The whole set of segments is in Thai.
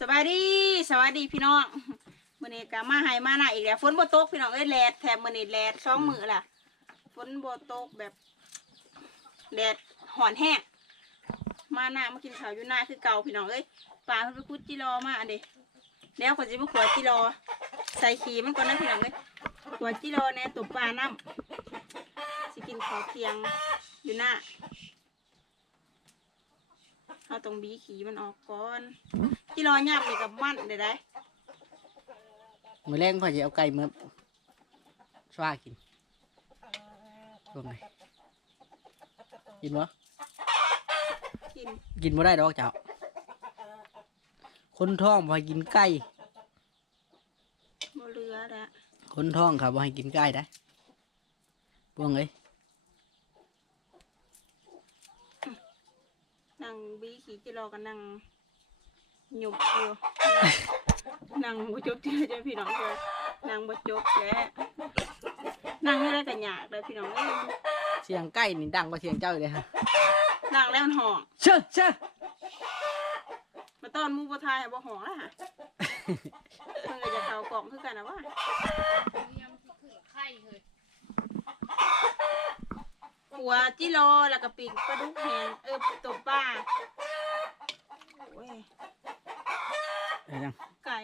สวัสดีสวัสดีพี่น้องมื้อนี้ก็มาให้มาหน้าอีกแล้วฝนบ่ตกพี่น้องเอ้ยแลดแถมมื้อนี้แลดสองมือล่ะฝนบ่ตกแบบแดดห่อนแห้งมาหน้ามากินข้าวอยู่หน้าคือเก่าพี่น้องเอ้ยปลาเพิ่นไปคุดจิรอมาอันเด้แล้วก็สิมาขวดจิรอใส่ขีมันก่อนนะพี่น้องเอ้ยขวดจิรอแหน่ตุบปลาน้ำสิกินข้าวเที่ยงอยู่หน้า เอาตรงบีขี้มันออกก่อนที่รอย่ำนี่กับมันเดี๋ยวได้มือแรงพอจะเอาไก่มาสว่ากินช่วงไหนกินวะกินกินบ่ได้ดอกเจ้า คนท้องพอกินไก่บ่เรือแล้วคนท้องครับบ่ให้กินไก่ได้พวงเอ้ย นั่ง บีขี่จิรอกันนั่งหยุบอยู่นั่งบ่จบที่เจ้าพี่น้องเจ้นั่งบ่จบแล้วนั่งให้ได้กันยากเลยพี่น้องเอ้ยเสียงไก่นี่ดังกว่าเสียงเจ้าอยู่เลยฮะนั่งแล้วมันห่องเชื่อเชื่อมาตอนมูบ่ทายบ่ห่องแล้วฮะเพิ่นก็จะเข้ากล่องคือกันนะว่ายังคือไข่เลย หัวจิรอแล้วก็ปีกปลาดุกแห้งเออตบปลาโอ้ยเดี๋ยวจังไก่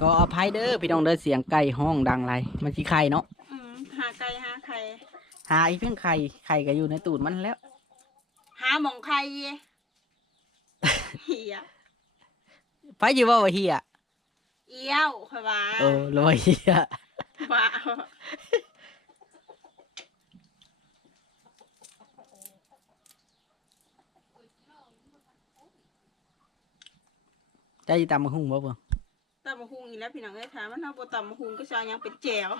ก็อภัยเด้อพี่น้องเด้อเสียงไก่ห้องดังไรมันสิไข่เนาะอืมหาไก่หาไข่หาอีเพียงไข่ไข่ก็อยู่ในตูดมันแล้ว หาหมองไข่เหียไปอยู่ว่าว่าเฮีย เอี้ยวค่อยว่าเออแล้วว่าเฮียว่าใจตามมาหุ่งบ่เบิ่งตำมะฮุงอีกแล้วพี่น้องเอ้ยถามมันเอาบ่ตำมะฮุงก็จะเอาหยังเป็นแจว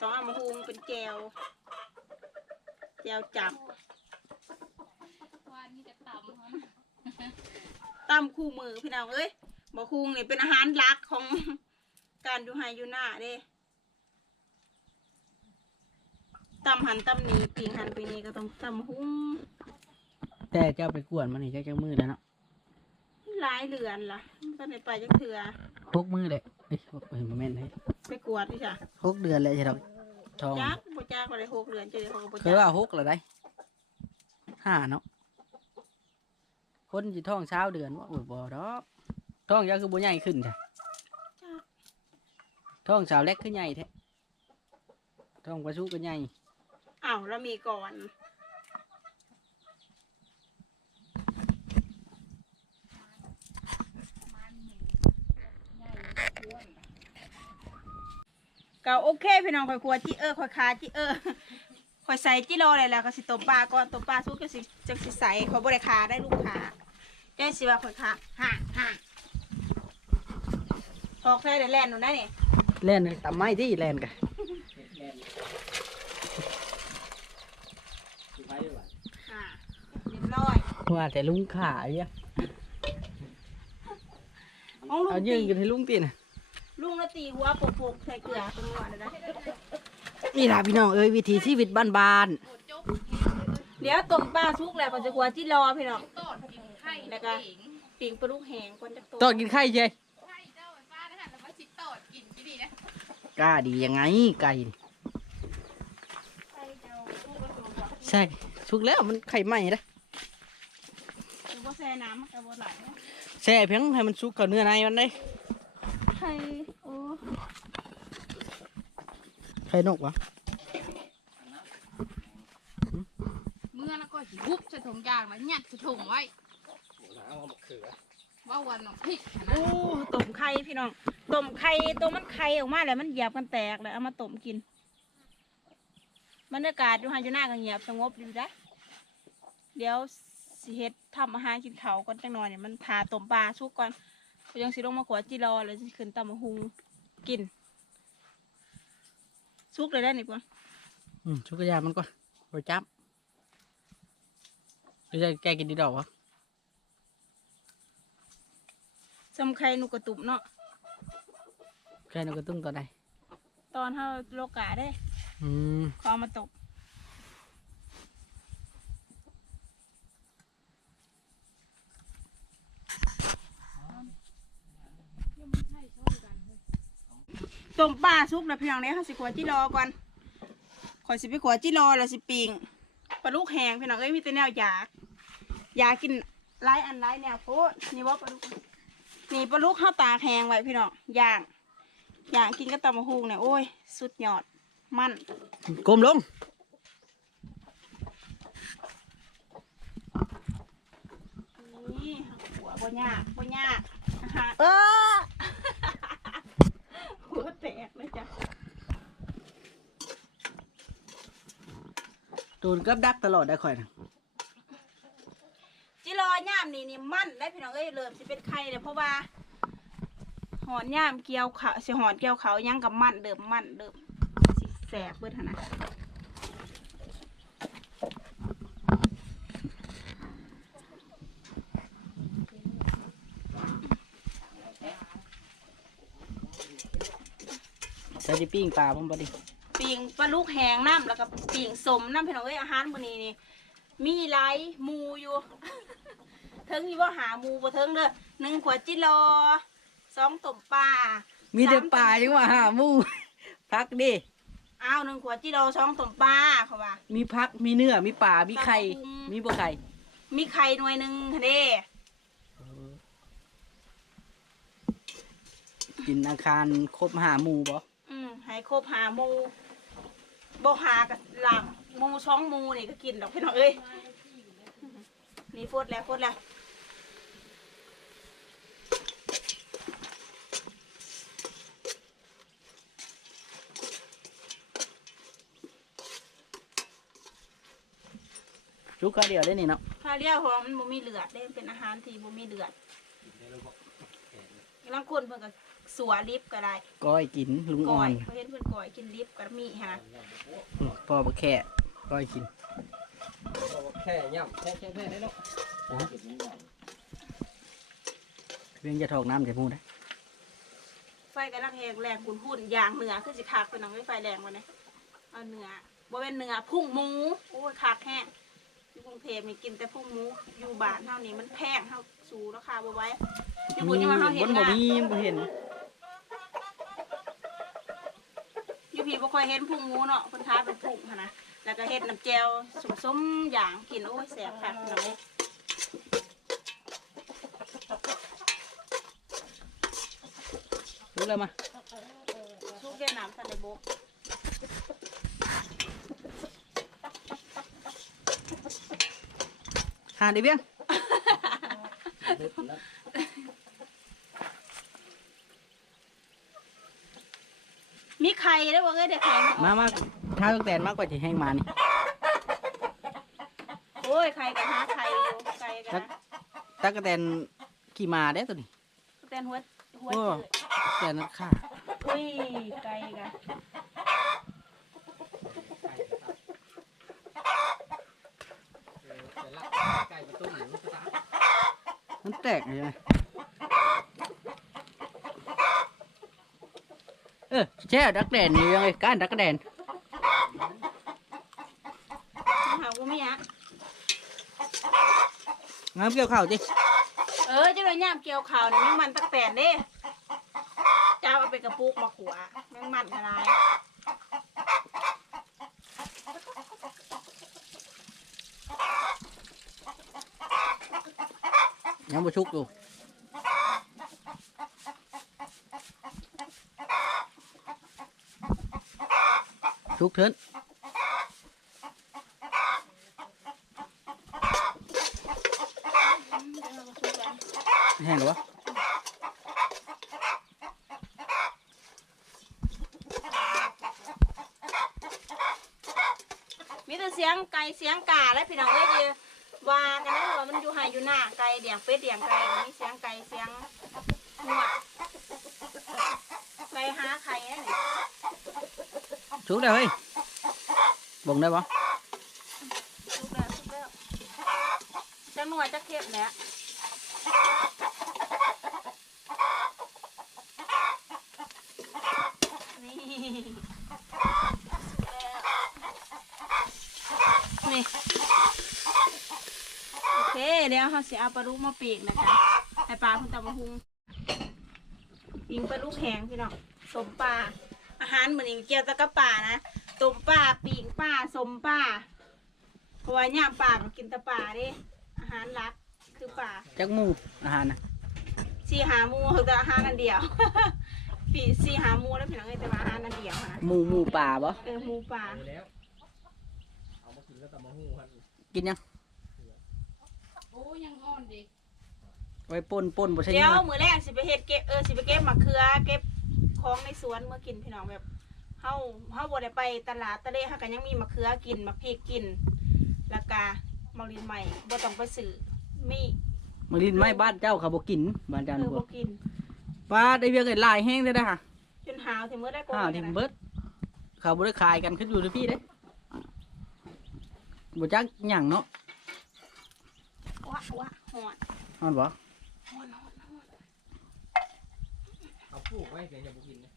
ต้องเอามะฮุงเป็นแจวแจวจับวานนี่จะต่ำเขานะตำคู่มือพี่น้องเอ้ย มะฮุงนี่เป็นอาหารหลักของการอยู่ไฮอยู่หน้าเด้ตำหันตำนี้ปิงหันปิงนี้ก็ต้องตำมะฮุงแต่เจ้าไปกวนมันนี่เจ้าจังมือแล้วเนาะหลายเรือนล่ะก็ในไปจักเถื่อหกมือเลยเอ้ยเอ้ยบ่แม่นเฮ้ยไปกวดดิจ้ะหกเดือนเลยใช่ดอกทองจักบ่จักบ่ได้หกเรือนเจอเขาก็บ่เคจัยกว่าหกเหรอได้ห้าเนาะคนสิท้องเช้าเดือนว่าโอ้ยบ่ดอก ท้องยาคือบ่ใหญ่ขึ้นจ้ะจักท้องสาวเล็กคือใหญ่แท้ท้องปลาชูก็ใหญ่อ้าวแล้วมีก่อนมันหนึ่งใหญ่อ้วนก็โอเคพี่น้องข่อยกลัวจิเออข่อยคาจิเออข่อยใส่จิโลเลยแล้วก็สิตบปลาก่อนตบปลาสุกก็สิจังสิใส่ข่อยบ่ได้คาได้ลูกค้าได้สิว่าข่อยคาห่างห่า งพอกใส่ได้แล่นหนูได้นี่เล่นตำไม้ที่เล่นกันอ่าเรียบร้อยว่าแต่ลุงขาเนี่ยของลุงเอาตียืนกันให้ลุงตีนะลุงละตีหัวโปกๆใส่เกลือเป็นหัวเลยนะนี่ล่ะพี่น้องเอ้ยวิถีชีวิตบ้านโหดจบเดี๋ยวต้มปลาสุกแล้วก็จะกลัวจิรอพี่น้องตอดกินไข่แล้วก็เองปิงปลาลูกแหงก่อนจักตัวๆต้องกินไข่ใช่ไกล้าดียังไงไก่นี่ใส่เจ้าลูกกระสุนก่อนใช่สุกแล้วมันไข่ไหม้นะหรือว่าแช่น้ำมันกระโบไหลนะแช่เพียงให้มันสุกกับเนื้อในมันได้ไข่โอ้ไข่นกวะเมื่อแล้วก็หิบุบใส่ถุงยางแล้วยัดใส่ถุงไว้ว่าวันน้องพริกนะโอ้ต้มไข่พี่น้อง ต้มไข่ตัวมันไข่ออกมาแล้วมันเหยียบกันแตกเลยเอามาต้มกินบรรยากาศอยู่หันอยู่หน้าก็เงียบสงบอยู่นะเดี๋ยวสิเฮ็ดทำอาหารกินเขาวก่อนจังหน่อยเนี่ยมันทาต้มปลาสุกก่อนก็ยังสิลงมาขวดจีรอแล้วสิขึ้นตำมะฮุงกินสุกเลยได้นี่ปะอืมสุกกระยามันก่อนไปจับหรือจะแกกินดีดอกวะสำไข่นุกกระตุบเนาะ ยนกกระตุ้งตอนใดตอนเฮาโลกาได้อืคอมาตกต้มปลาซุกนะพี่น้องเนี่ยค่ะสิขวจิรอก่อนขอสิไปขวจิรอแล้วสิปิงปลาลูกแหงพี่น้องเอ้ยมีแต่แนวอยาก อยากกินไล่อันไล่แนวโคดนี่ว่าปลาลูกนี่ปลาลูกข้าวตาแหงไว้พี่น้องอย่าง ย่างกินก็ตำมะฮุงเนี่ยโอ้ย สุดยอด มันกลมลงนี่หัวบ่ยากบ่ยากอาหารเออหัวแตกเลยจ้ะตูนกับดักตลอดได้ข่อยนะจิรอย่ามนี่นี่มันได้พี่น้องเอ้ยเริ่มสิเป็นไข่เลยเพราะว่า หอนย่ามเกี่ยวเขาสิหอนเกี่ยวเขายังกับมันเดิมมันเดิมสิแสบเบิดหั่นนะจะจะปิ้งปลาผมบ่ดิปิงปลาลูกแหงน้ำแล้วก็ปิงสมน้ำพี่น้องเอ้ยอาหารมื้อนี้นี่มีหลายหมูอยู่ เทิงอยู่ว่าหาหมูบ่เทิงเด้อหนึ่งขวดจิรอ สองต้มปลามีแต่ปลาจังว่าหาหมูพักดิอ้าวหนึ่งขวดจิรอสองต้มปลาเขาว่า มีพักมีเนื้อมีปลามีไข่ปลาบุ้งมีบ่ไข่มีไข่หน่วยหนึ่งค่ะเด้กินอาคารครบหาหมูบ่อืมให้ครบหาหมูบ่หากับหลังหมูช่องหมูนี่ก็กินดอกพี่น้องเอ้ยนี่ฟดแล้วฟดแล้ว ชุกข้าวเดียวได้นี่เนาะถ้าเรียกว่ามันบ่มีเลือดได้เป็นอาหารที่บ่มีเลือดบางคนเพิ่นก็สัวลิฟก็ได้ก้อยกินลุงก่อ่ออยนเขาเห็นเพิ่นก่อยกินลิฟก็มีฮะอืมพ่อบ่แค่ก้อยกินแค่ย่ำแค่แค่แค่ได้แล้วเรื่องจะถอกน้ำใส่หมูได้ไฟกำลังแหงแรงหุ่นหุ่นอย่างเหนือคือสิคักเป็นน้องไฟแรงมาเนี่ยเอาเนื้อบ่เป็นเนื้อพุ่งหมูโอ้ยคักแห้ งที่กรุงเทพนี่กินแต่พุ่งหมูอยู่บ้านเท่านี้มันแพงเท่าสูราคาบ่ไหว้ที่บุญยังมาเฮาเห็บนนบ่นะมีบ่เห็นอยู่พี่บ่ค่อยเห็นพุ่งหมูเนาะเพิ่นทาเป็นพุ่งหั้นนะแล้วก็เฮ็ดน้ำแจ่วส้มๆอย่างกินโอ้ยแซ่บคักพี่น้องเอ้ยรู้แล้วมาสุกแก่น้ำทันได้บก หาได้เบี้ยงมีไข่ได้บ่เอ้ยได้ไข่ไหมมามาถ้าตั้งแต่มากกว่าจะให้มานี่โอ้ยไข่ก็หาไข่อยู่ไข่ก็ตักหาตักกะแตนขี่มาได้ตัวนี้แต่หัวหัวโอ้เจืดแต่นักข่าอุ้ยไก่ก ไก่ต้มหมูมันแตกเลยไหมเออแช่ดักแดนนี่ยังไงก้านดักแดนหาว่ามีฮะงามเกี่ยวข้าวจิเออเจะเลยย่ามเกี่ยวข่าวเนี่ยแมงมันตักแตนเด้เจ้าเอาไปกระปุกมาขัวแมงมันอะไร ยังบ่ชุกอยู่ชุกเถินแห้งหรอวะมีแต่เสียงไก่เสียงกาและพี่น้องเอ้ยเดียวว่า กันนะว่ามันอยู่ไห่อยู่หน้าไก่เดียงเป็ดเดียงไก่มีเสียงไก่เสียงหัวดไก่หาไข่นั่นนี่ชุกได้เฮ้ยบ่งได้ปะสุกแล้วสุกแล้วจะหน่วยจะเข็บแหล้วนี่นี่โอเคเดี๋ยวเขาเสียเอาปลาลูกมาปีกนะคะให้ปลาคุณตำมะฮุงปิงปลาลูกแห้งพี่น้องสมป่าอาหารเหมือนเกี่ยวกับป่านะต้มป่าปีงป่าสมป่าเพราะว่าย่ามป่าก็กินแต่ป่าเด้อาหารหลักคือป่าจักหมูอาหารนะสี่หาหมูคือแต่อาหารอันเดียวปีสี่หาหมูแล้วพี่น้องเอ้ยแต่ว่าอาหารอันเดียวนะหมูหมูป่าบ่เออหมูป่าเอาแล้วเอามากินก็ตำมะฮู้ฮันกินยังโอ้ยังอ่อนดิไว้ป่นป่นบ่ใช่เดี๋ยวยังมือแรกสิไปเฮ็ดเก็บเออสิไปเก็บมะเขือเก็บของในสวนเมื่อกินพี่น้องแบบเฮาเฮาบ่ได้ไปตลาดตะเลเฮาก็ยังมีมะเขือกินมะพริกกินแล้วก็มะลินใหม่บ่ต้องไปซื้อมีมาลินไม้บ้านเจ้าเขาบ่กินบ้านเอเจ้าอบ่บ่กิน ป้าได้เวียงไอ้ลายแห้งได้อนะฮะจนหาวถึงมื้อได้โกข้าวทิมเบิดเขาบ่ได้ขายกันขึ้นอยู่ที่พี่เด้บ่จักหยังเนาะ วะวะหอนอ่อนบ่หอนหอนหอนเอาปลูกไว้เดี๋ยวจะบุกินนะ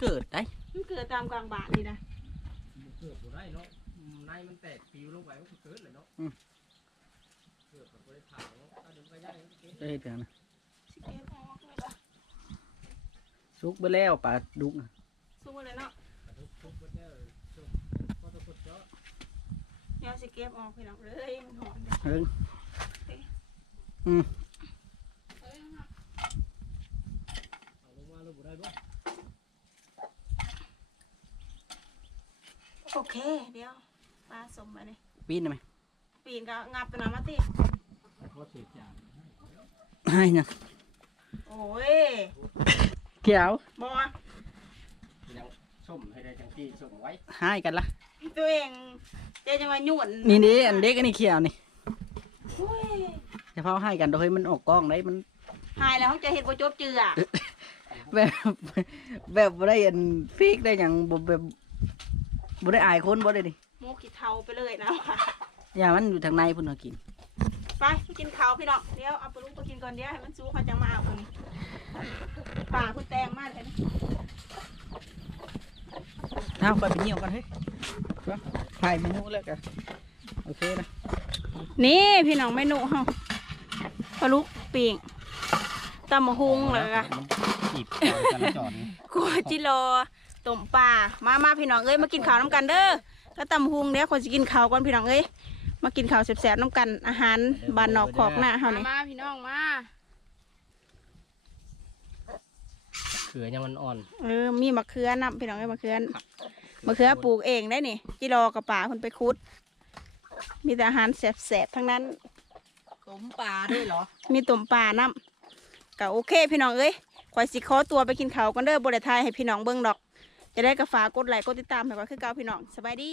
เกิดได้มันเกิดตามกลางบ้านนี่นะมันเกิดบ่ได้เนาะอืมในมันแตกปิวลงไปมันก็เกิดเลยเนาะเกิดแบบบ่ได้ผ่าเนาะถ้าเดินไปย่างมันก็เกิดได้เพียงนะสิเก็บออกเลยล่ะสุกไปแล้วปลาดุกน่ะสู้เลยเนาะกระทุกทุกมันเนี่ยทุกก็ต้องกดเจาะเดี๋ยวสิเก็บออกพี่น้องเลยมันหอนเฮิงเอ้ยนะเอาลงมาลงบ่ได้บ่โอเค เดี๋ยวปลาสมมาเลยปีนได้ไหมปีนก็งับไปหน่อยมาติเพราะเสียจานให้ยังโอ้ยเขียวบอยังส้มให้ได้จังที่ส้มไว้ให้กันละตัวเองเจ๊จะมาหยุ่นนี่นี่อันเด็กอันนี้เขียวนี่โอ้ย เฉพาะให้กันโดยมันออกกล้องได้มันหายแล้วเขาจะเห็นบ่จบเจือแบบแบบบ่ได้อันฟีกได้หยังบ่แบบบ่ได้อายคนบ่ได้ดิหมูขี้เทาไปเลยนะอย่ามันอยู่ทางในพุ่นเอากิน ไปไปกินข้าวพี่น้องเดี๋ยวเอาปลาลูกไปกินก่อนเดี๋ยวให้มันสู้เขาจะมาเอาคนนี้ป่าคุณแตงมากเลยนะเอาไปไปเหี่ยวกันเฮ้ยไปถ่ายเมนูแล้วกันโอเคนะ นี่พี่น้องเมนูเฮา ปลาลูกปิ่งตำมะฮุงแล้วก็จีบกันจอดกัวจิโลต้มปลามามาพี่น้องเอ้ยมากินข้าวน้ำกันเด้อก็ตำมะฮุงเดี๋ยวคนจะกินข้าวก่อนพี่น้องเอ้ยมากินข้าวแซ่บๆน้ำกันอาหารบ้านนอกขอกหน้าเฮามานี่มาพี่น้องมาเขือยังมันอ่อน เออ มีมะเขือนำพี่น้องเอ้ยมะเขือมะเขือปลูกเองได้นี่จิโลกับป่าคนไปคุด มีแต่อาหารแซ่บๆทั้งนั้น สมปลาด้วยเหรอ มีต้มปลาน้ำก็โอเค พี่น้องเอ้ยข่อยสิขอตัวไปกินข้าวกันเด้อบริทยให้พี่น้องเบิ่งดอก จะได้กระฝากกดไลค์กดติดตามให้ก่อนคือเก่าพี่น้องสบายดี